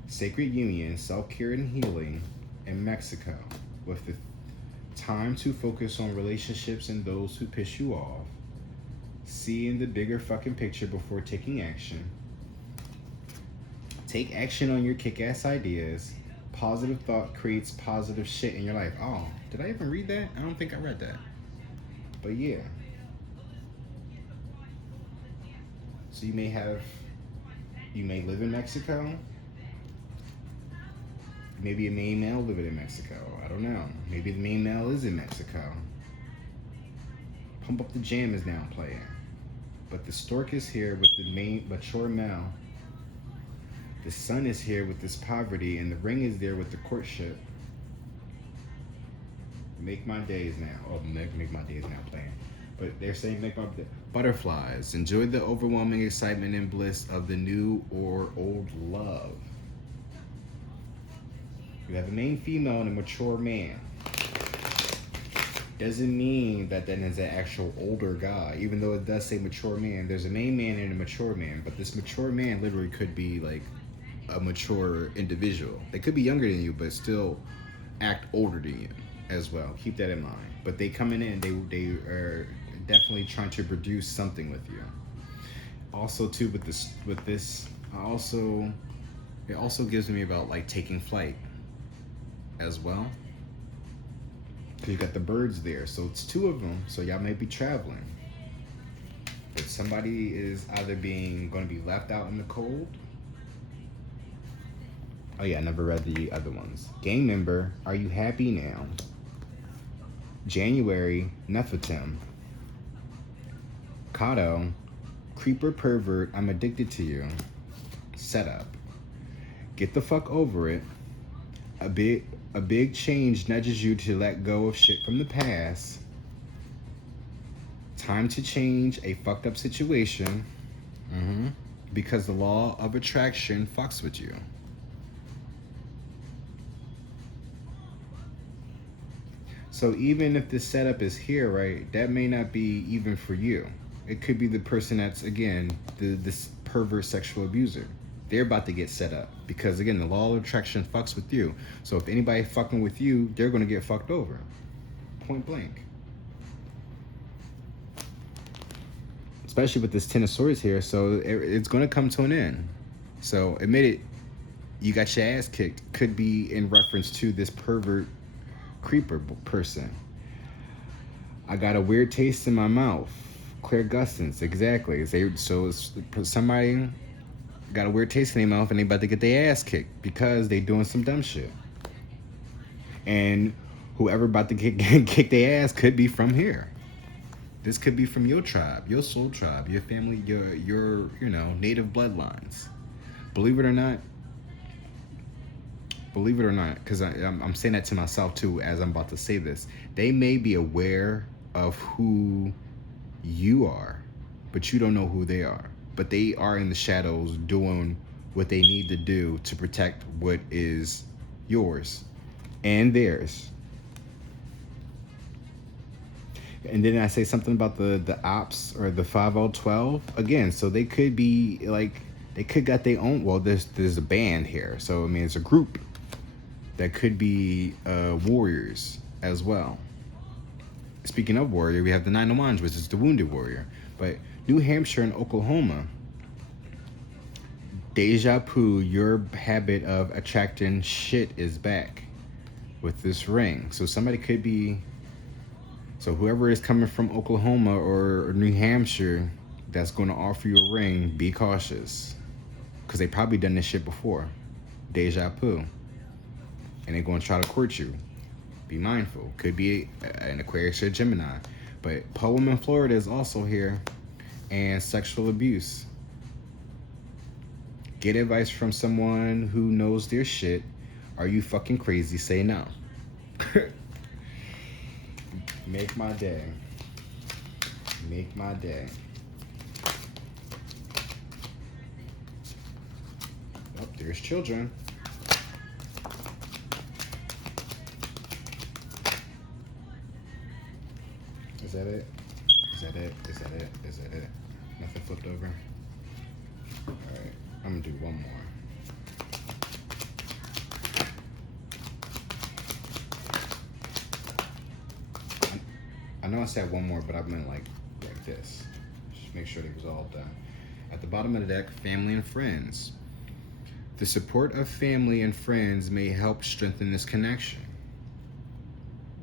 Sacred Union, self-care and healing in Mexico, with the time to focus on relationships and those who piss you off. Seeing the bigger fucking picture before taking action. Take action on your kick-ass ideas. Positive thought creates positive shit in your life. Oh, did I even read that? I don't think I read that. But yeah. So you may live in Mexico. Maybe a main male living in Mexico. I don't know. Maybe the main male is in Mexico. Pump Up the Jam is now playing. But the stork is here with the main mature male. The sun is here with this poverty, and the ring is there with the courtship. Make my days now. Oh, make my days now playing. But they're saying make my butterflies. Enjoy the overwhelming excitement and bliss of the new or old love. You have a main female and a mature man. Doesn't mean that is an actual older guy. Even though it does say mature man, there's a main man and a mature man. But this mature man literally could be like a mature individual. They could be younger than you, but still act older than you as well. Keep that in mind. But they coming in, they are definitely trying to produce something with you. Also too with this it also gives me about like taking flight as well. Cause you got the birds there, so it's two of them. So y'all may be traveling. If somebody is either going to be left out in the cold. Oh yeah, I never read the other ones. Gang member, are you happy now? January, Nephilim. Kato, creeper pervert, I'm addicted to you. Setup. Get the fuck over it. A big change nudges you to let go of shit from the past. Time to change a fucked up situation. Because the law of attraction fucks with you. So even if this setup is here, right, that may not be even for you. It could be the person that's, again, this pervert sexual abuser. They're about to get set up because, again, the law of attraction fucks with you. So if anybody fucking with you, they're going to get fucked over. Point blank. Especially with this Ten of Swords here. So it's going to come to an end. So admit it, you got your ass kicked. Could be in reference to this pervert creeper person. I got a weird taste in my mouth. Claire Gustins, exactly. So somebody got a weird taste in their mouth and they about to get their ass kicked because they doing some dumb shit. And whoever about to kick their ass could be from here. This could be from your tribe, your soul tribe, your family, your native bloodlines. Believe it or not, because I'm saying that to myself too as I'm about to say this. They may be aware of who you are, but you don't know who they are. But they are in the shadows doing what they need to do to protect what is yours and theirs. And then I say something about the ops or the 5012 again. So they could be like, they could got their own. Well, there's a band here, so I mean it's a group that could be warriors as well. Speaking of warrior, we have the 901s, which is the wounded warrior. But New Hampshire and Oklahoma, deja vu, your habit of attracting shit is back with this ring. So somebody could be, so whoever is coming from Oklahoma or New Hampshire that's going to offer you a ring, be cautious. Because they probably done this shit before. Deja vu. And they're going to try to court you. Be mindful. Could be an Aquarius or Gemini. But poem in Florida is also here. And sexual abuse. Get advice from someone who knows their shit. Are you fucking crazy? Say no. Make my day. Make my day. Oh, there's children. Is that it? Is that it? Is that it? Is that it? Nothing flipped over? Alright, I'm gonna do one more. I know I said one more, but I meant like this. Just make sure it was all done. At the bottom of the deck, family and friends. The support of family and friends may help strengthen this connection.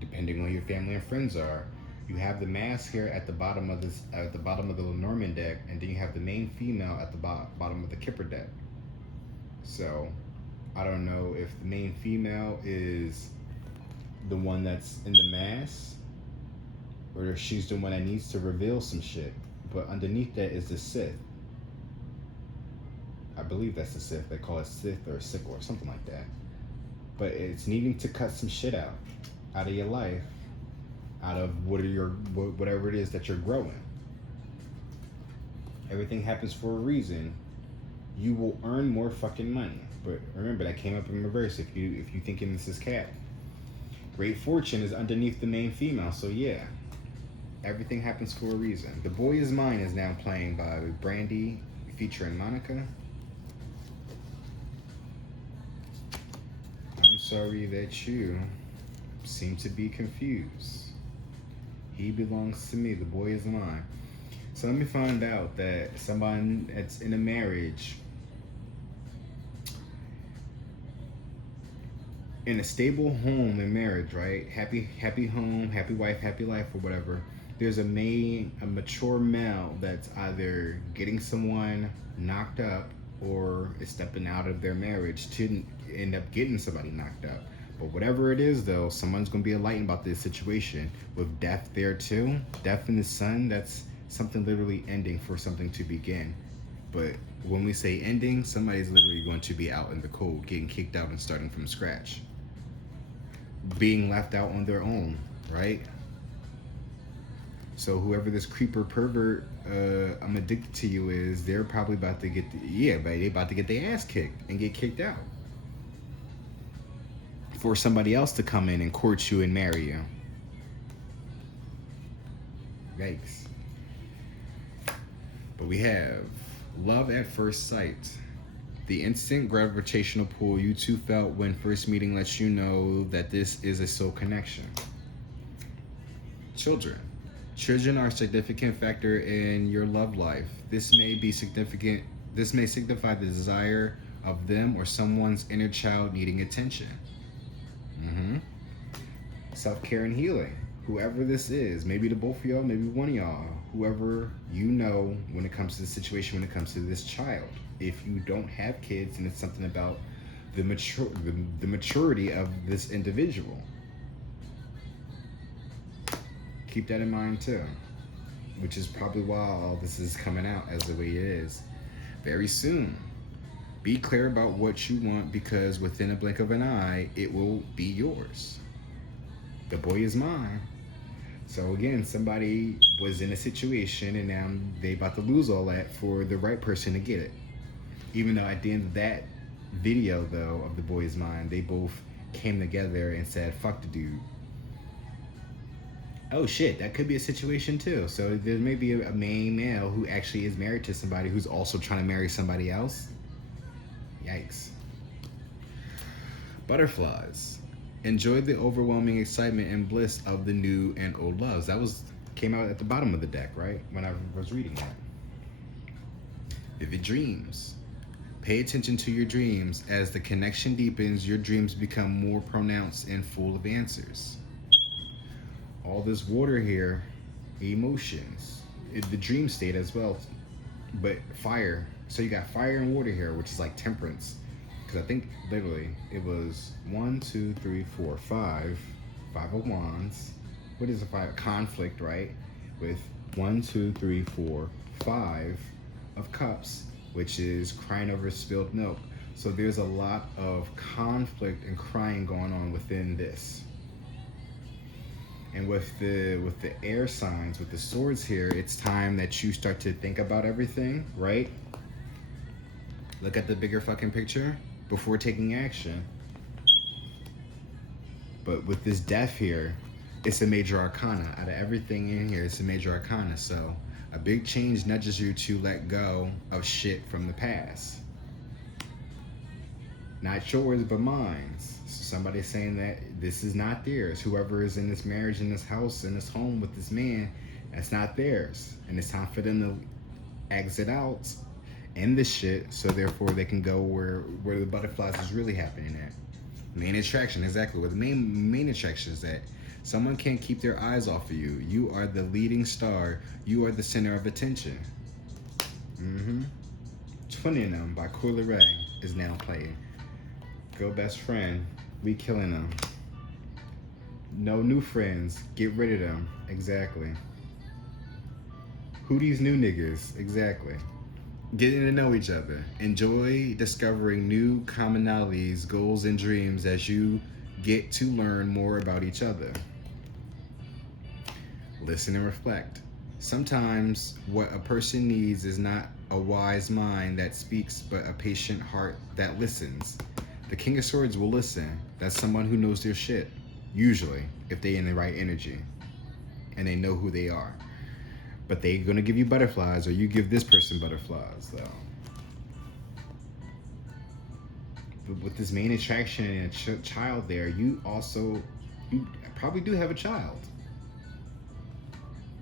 Depending on who your family and friends are, you have the mask here at the bottom of this, at the bottom of the Lenormand deck, and then you have the main female at the bottom of the Kipper deck. So, I don't know if the main female is the one that's in the mask, or if she's the one that needs to reveal some shit. But underneath that is the Sith. I believe that's the Sith. They call it Sith or sickle or something like that. But it's needing to cut some shit out of your life, out of whatever it is that you're growing. Everything happens for a reason. You will earn more fucking money. But remember, that came up in reverse. If you thinking this is cat, great fortune is underneath the main female. So yeah, everything happens for a reason. The Boy Is Mine is now playing by Brandy, featuring Monica. I'm sorry that you seem to be confused. He belongs to me. The boy is mine. So let me find out that somebody that's in a marriage, in a stable home and marriage, right? Happy home, happy wife, happy life, or whatever. There's a mature male that's either getting someone knocked up or is stepping out of their marriage to end up getting somebody knocked up. But whatever it is, though, someone's going to be enlightened about this situation. With death there, too. Death in the sun, that's something literally ending for something to begin. But when we say ending, somebody's literally going to be out in the cold, getting kicked out and starting from scratch. Being left out on their own, right? So whoever this creeper pervert, I'm addicted to you is, they're probably about to get, they about to get their ass kicked and get kicked out. For somebody else to come in and court you and marry you. Yikes. But we have love at first sight. The instant gravitational pull you two felt when first meeting lets you know that this is a soul connection. Children. Children are a significant factor in your love life. This may signify the desire of them or someone's inner child needing attention. Self-care and healing. Whoever this is, maybe the both of y'all, maybe one of y'all, whoever you know when it comes to the situation, when it comes to this child. If you don't have kids and it's something about the maturity of this individual. Keep that in mind too. Which is probably why all this is coming out as the way it is. Very soon. Be clear about what you want, because within a blink of an eye, it will be yours. The boy is mine. So again, somebody was in a situation and now they about to lose all that for the right person to get it. Even though at the end of that video, though, of the boy is mine, they both came together and said, fuck the dude. Oh shit, that could be a situation too. So there may be a main male who actually is married to somebody who's also trying to marry somebody else. Yikes. Butterflies. Enjoy the overwhelming excitement and bliss of the new and old loves. That came out at the bottom of the deck, right? When I was reading that. Vivid dreams. Pay attention to your dreams. As the connection deepens, your dreams become more pronounced and full of answers. All this water here, emotions. The dream state as well, but fire. So you got fire and water here, which is like temperance. Because I think literally it was 1, 2, 3, 4, 5. 5 of wands. What is a 5? Conflict, right? With 1, 2, 3, 4, 5 of cups, which is crying over spilled milk. So there's a lot of conflict and crying going on within this. And with the air signs, with the swords here, it's time that you start to think about everything, right? Look at the bigger fucking picture before taking action. But with this death here, it's a major arcana. Out of everything in here, it's a major arcana. So a big change nudges you to let go of shit from the past. Not yours, but mine. So somebody's saying that this is not theirs. Whoever is in this marriage, in this house, in this home with this man, that's not theirs. And it's time for them to exit out, end this shit, so therefore they can go where the butterflies is really happening at. Main attraction, exactly. Where the main attraction is at. Someone can't keep their eyes off of you. You are the leading star. You are the center of attention. Twinning Them by Coyle Ray is now playing. Go best friend. We killing them. No new friends. Get rid of them. Exactly. Who these new niggas? Exactly. Getting to know each other. Enjoy discovering new commonalities, goals, and dreams as you get to learn more about each other. Listen and reflect. Sometimes what a person needs is not a wise mind that speaks, but a patient heart that listens. The King of Swords will listen. That's someone who knows their shit, usually, if they're in the right energy and they know who they are. But they're gonna give you butterflies, or you give this person butterflies, though. But with this main attraction and a child there, you probably do have a child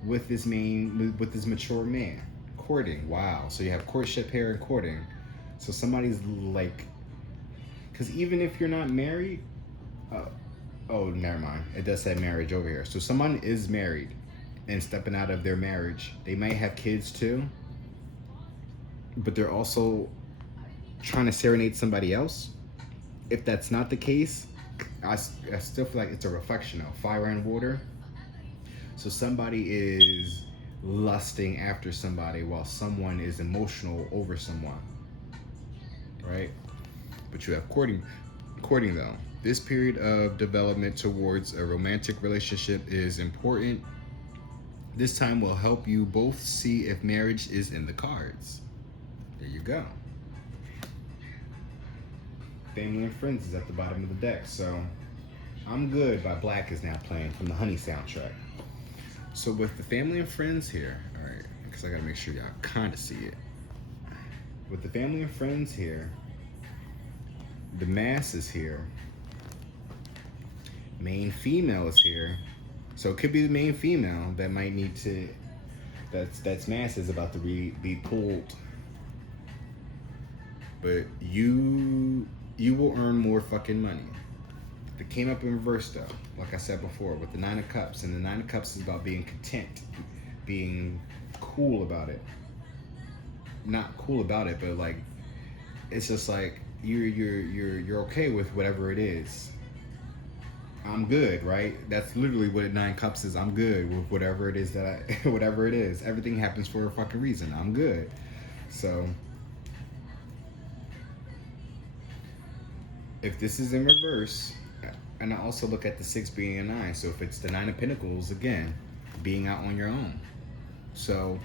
with this mature man. Courting, wow. So you have courtship here and courting. So somebody's like, because even if you're not married, oh, never mind. It does say marriage over here. So someone is married and stepping out of their marriage. They might have kids too, but they're also trying to serenade somebody else. If that's not the case, I still feel like it's a reflection of fire and water. So somebody is lusting after somebody while someone is emotional over someone, right? But you have courting though. This period of development towards a romantic relationship is important. This time will help you both see if marriage is in the cards. There you go. Family and Friends is at the bottom of the deck. So I'm Good by Black is now playing from the Honey soundtrack. So with the Family and Friends here, all right, because I gotta make sure y'all kind of see it. With the Family and Friends here, the Mass is here. Main female is here. So it could be the main female that might need to, that's Mass is about to be pulled. But you will earn more fucking money. It came up in reverse though, like I said before, with the 9 of Cups. And the 9 of Cups is about being content, being cool about it. Not cool about it, but like, it's just like, you're okay with whatever it is. I'm good, right? That's literally what 9 Cups is. I'm good with whatever it is whatever it is. Everything happens for a fucking reason. I'm good. So if this is in reverse, and I also look at the 6 being a 9. So if it's the 9 of Pentacles, again, being out on your own. So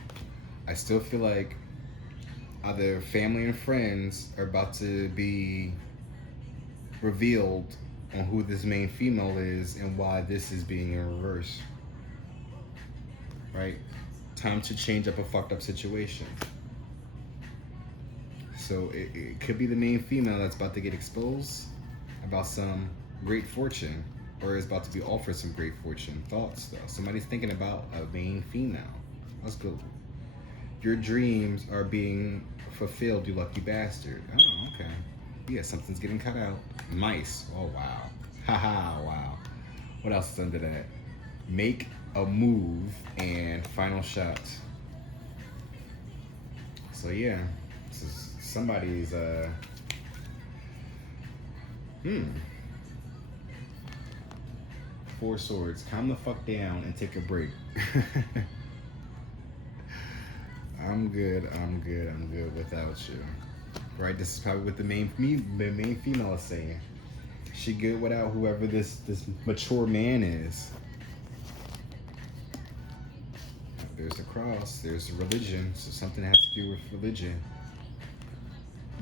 I still feel like either family and friends are about to be revealed on who this main female is and why this is being in reverse. Right? Time to change up a fucked up situation. So it could be the main female that's about to get exposed. about some great fortune, or is about to be offered some great fortune. Thoughts though. Somebody's thinking about a vain female. Let's go. Your dreams are being fulfilled, you lucky bastard. Oh, okay. Yeah, something's getting cut out. Mice. Oh, wow. Haha, wow. What else is under that? Make a move and final shot. So, yeah. This is somebody's, Four swords. Calm the fuck down and take a break. I'm good without you. Right, this is probably what the main female is saying. She good without whoever this mature man is. There's the cross, there's the religion, so something has to do with religion.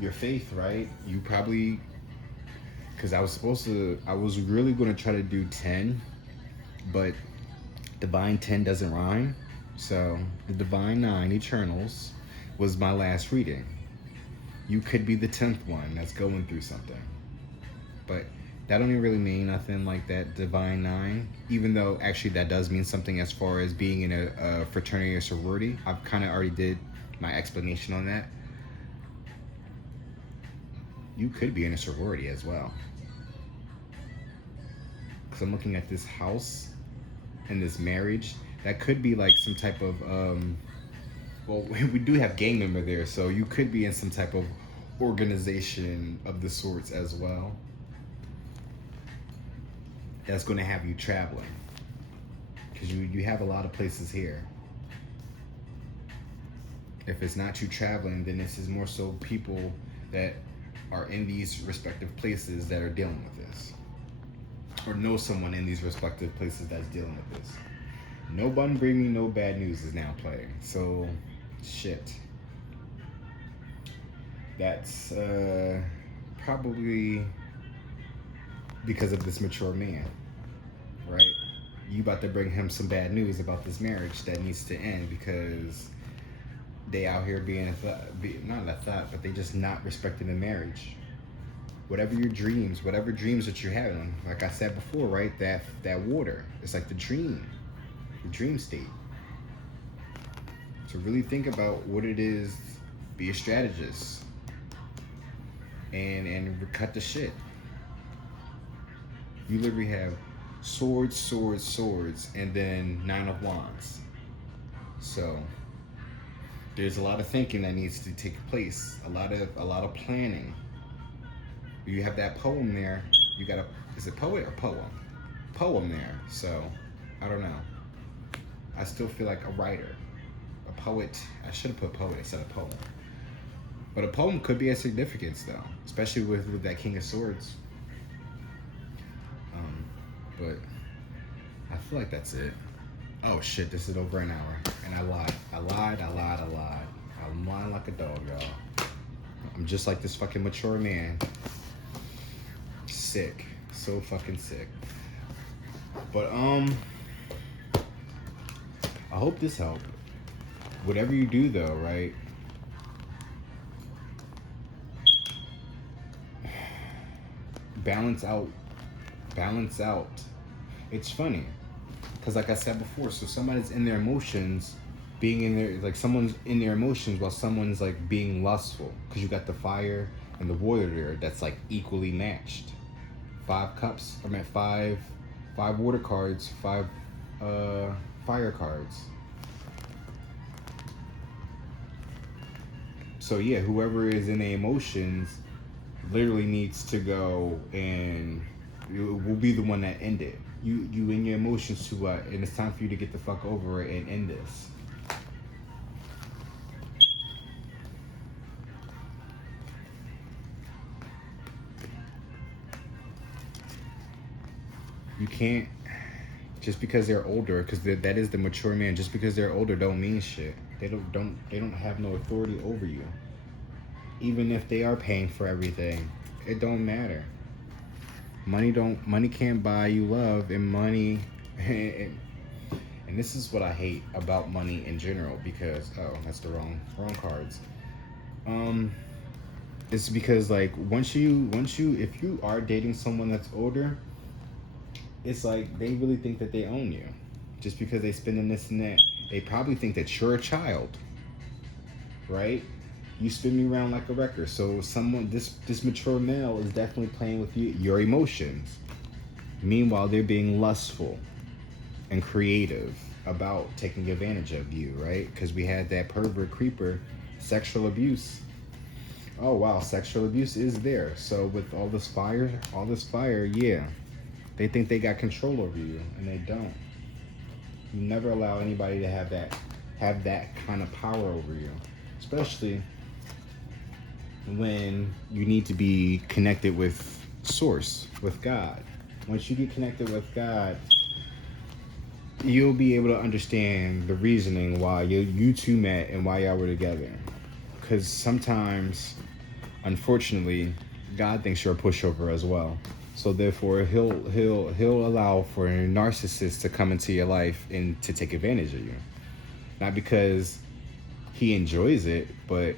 Your faith, right? You probably, because I was really going to try to do 10, but Divine 10 doesn't rhyme. So the Divine 9 Eternals was my last reading. You could be the 10th one that's going through something. But that don't even really mean nothing like that Divine 9, even though actually that does mean something as far as being in a fraternity or sorority. I've kind of already did my explanation on that. You could be in a sorority as well. Because I'm looking at this house and this marriage. That could be like some type of, well, we do have gang member there, so you could be in some type of organization of the sorts as well. That's going to have you traveling. Because you have a lot of places here. If it's not you traveling, then this is more so people that are in these respective places that are dealing with this. Or know someone in these respective places that's dealing with this. No One Bring Me No Bad News is now playing. So, shit. That's probably because of this mature man, right? You about to bring him some bad news about this marriage that needs to end because they out here being not a thought, but they just not respecting the marriage. Whatever your dreams, whatever dreams that you're having, like I said before, right? That water, it's like the dream state. So really think about what it is. Be a strategist, and cut the shit. You literally have swords, and then 9 of Wands. So there's a lot of thinking that needs to take place. A lot of planning. You have that poem there. You got is it poet or poem? Poem there. So I don't know. I still feel like a writer, a poet. I should have put poet instead of poem. But a poem could be a significance though, especially with that King of Swords. But I feel like that's it. Oh shit, this is over an hour. And I lied. I'm lying like a dog, y'all. I'm just like this fucking mature man. Sick. So fucking sick. But I hope this helped. Whatever you do though, right? Balance out. It's funny. Because like I said before, so somebody's in their emotions, being in their, like someone's in their emotions while someone's like being lustful. Because you got the fire and the warrior there that's like equally matched. 5 cups, I meant 5 water cards, 5 fire cards. So yeah, whoever is in the emotions literally needs to go and will be the one that end it. You in your emotions to and it's time for you to get the fuck over it and end this. You can't, just because they're older, because that is the mature man. Just because they're older don't mean shit. They don't have no authority over you. Even if they are paying for everything, it don't matter. Money can't buy you love, and money and this is what I hate about money in general, because that's the wrong cards. It's because like once you if you are dating someone that's older, it's like they really think that they own you, just because they spend in this and that. They probably think that you're a child, right? You spin me around like a record. So someone, this mature male is definitely playing with your emotions. Meanwhile, they're being lustful and creative about taking advantage of you, right? Because we had that pervert creeper, sexual abuse. Oh wow, sexual abuse is there. So with all this fire, yeah, they think they got control over you, and they don't. You never allow anybody to have that kind of power over you, especially when you need to be connected with source, with God. Once you get connected with God, you'll be able to understand the reasoning why you two met and why y'all were together. Because sometimes, unfortunately, God thinks you're a pushover as well. So therefore, he'll allow for narcissists to come into your life and to take advantage of you. Not because he enjoys it, but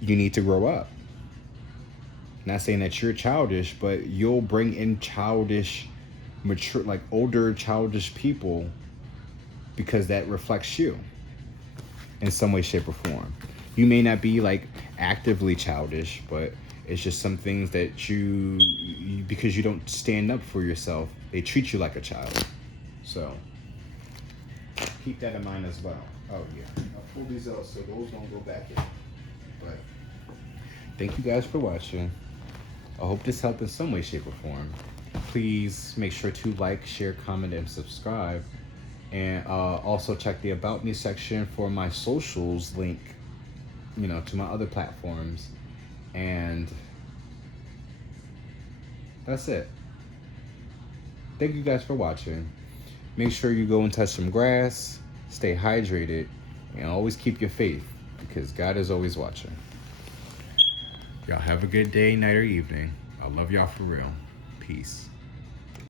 you need to grow up. Not saying that you're childish, but you'll bring in childish, mature, like older childish people, because that reflects you in some way, shape, or form. You may not be like actively childish, but it's just some things that because you don't stand up for yourself, they treat you like a child. So keep that in mind as well. Oh yeah, I'll pull these out so those don't go back in. But thank you guys for watching. I hope this helped in some way, shape, or form. Please make sure to like, share, comment, and subscribe. And also check the About Me section for my socials link, to my other platforms. And that's it. Thank you guys for watching. Make sure you go and touch some grass, stay hydrated, and always keep your faith, because God is always watching. Y'all have a good day, night, or evening. I love y'all for real. Peace.